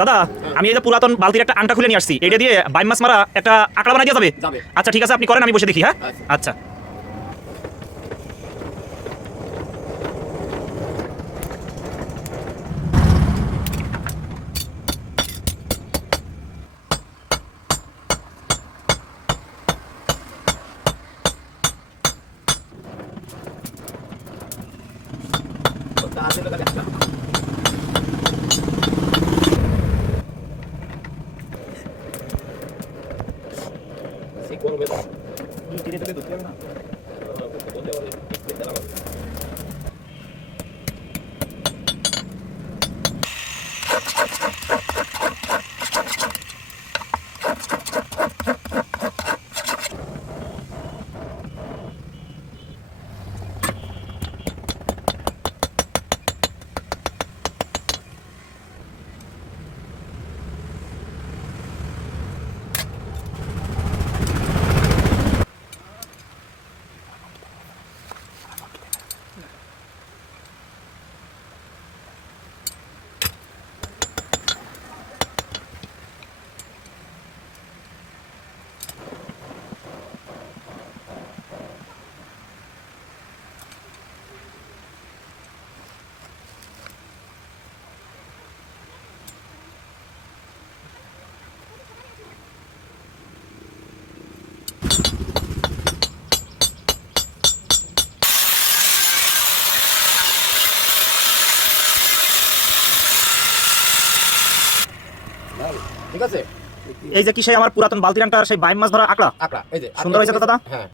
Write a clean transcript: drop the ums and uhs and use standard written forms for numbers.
দাদা আমি এই যে পুরাতন বালতির একটা আংটা খুলে নিয়ে আসছি, এটা দিয়ে বাইম মাছ মারা একটা আকড়া বানাই দিয়ে যাবে? যাবে। আচ্ছা ঠিক আছে, আপনি করেন, আমি বসে দেখি। হ্যাঁ আচ্ছা। আচ্ছা। ঠিক আছে, এই যে কি সেই আমার পুরাতন বালতির আংটার সেই বাইম মাছ ধরা আকড়া আকড়া এই যে সুন্দর হয়েছে তো দাদা? হ্যাঁ।